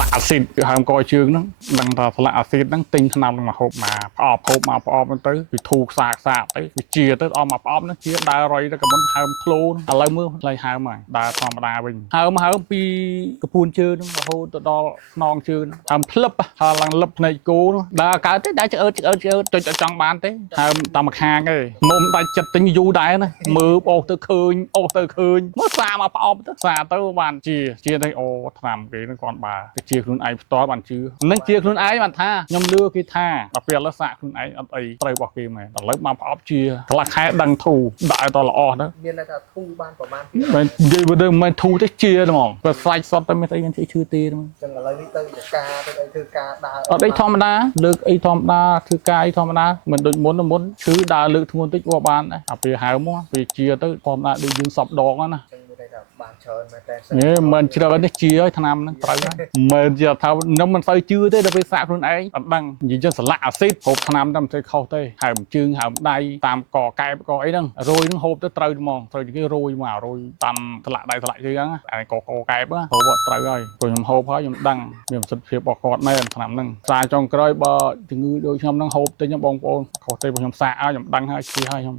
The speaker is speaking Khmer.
ละอาซิดคือหามกอยชื่อนั้นดังต่อสละอาซิดนั้นติงขนำมาหอบมาพอบมันตื้อไปถูกสากไปเจียตื้อออกมาพอบนั้นเจียได้รอยแล้วก็มันหามโคลนอะไรมืออะไรหามมาได้ธรรมดาวิ่งหามปีกระพูนชื่อนั้นมาโหตัวดอนองชื่อหามพลับหาลังลับในกูได้การเต้ได้เจอจนจังบานเต้หามตามมาคางเลยมุมได้จัดติงยูได้นะมือโอ้ตื้อคืนมื่อซามาพอบตื้อซาตื้อบานเจียได้โอ้ทำกี่นั่นก่อนบาเจียคุณไอตัวบันชื่อนั่นเจียคุณไอบันท่ายำเลือกี่ท่าแต่เปลี่ยนลักษณะคุณไอไอไตรบอกกี่ไหมแต่เลิกมาพอบเจียราคาดังถูได้ตลอดนะមានតែធូបានប្រហែលมันยืมเดิมมันถูได้เจียนะมั้งเปิดไฟสดแต่ไม่ใช่ยังชื่อตีนะมั้งចឹងឥឡូវនេះទៅការទៅអីធ្វើការដើរអត់អីធម្មតាលើកអីធម្មតាធ្វើការអីធម្មតាមិនដូចមុនឈឺដើរលើកធ្ងន់តិចក៏បានដែរអាពេលហៅមកពេលជាទៅធម្មតាដូចយើងសពដងណាចឹងមានតែបានច្រើនមែនតែមិនច្រើននេះជាឲ្យឆ្នាំហ្នឹងត្រូវហើយមិនជាថាខ្ញុំមិនសូវជឿទេដល់ពេលសាកខ្លួនឯងអត់ដឹងនិយាយចឹងស្លាកអាស៊ីតហូបឆ្នាំតែមិនទៅខុសទេហើមជើងហើមដៃតាមកកែបកអីហ្នឹងរយហ្នឹងហូបទៅត្រូវហ្មងត្រូវគេរយមករយតាមស្លាកដៃស្លាកជើងហ្នឹងអាកកែបហូបត្រូវហើយព្រោះខ្ញុំហូបហើយខ្ញុំដឹងមានប្រសិទ្ធភាពរបស់គាត់មែនឆ្នាំហ្នឹងសារចុងក្រោយបើជំងឺដូចខ្ញុំហ្នឹងហូបទៅខ្ញុំបងប្អូនខុសទេព្រោះខ្ញុំសាកឲ្យខ្ញុំដឹងហើយជាហើយខ្ញុំ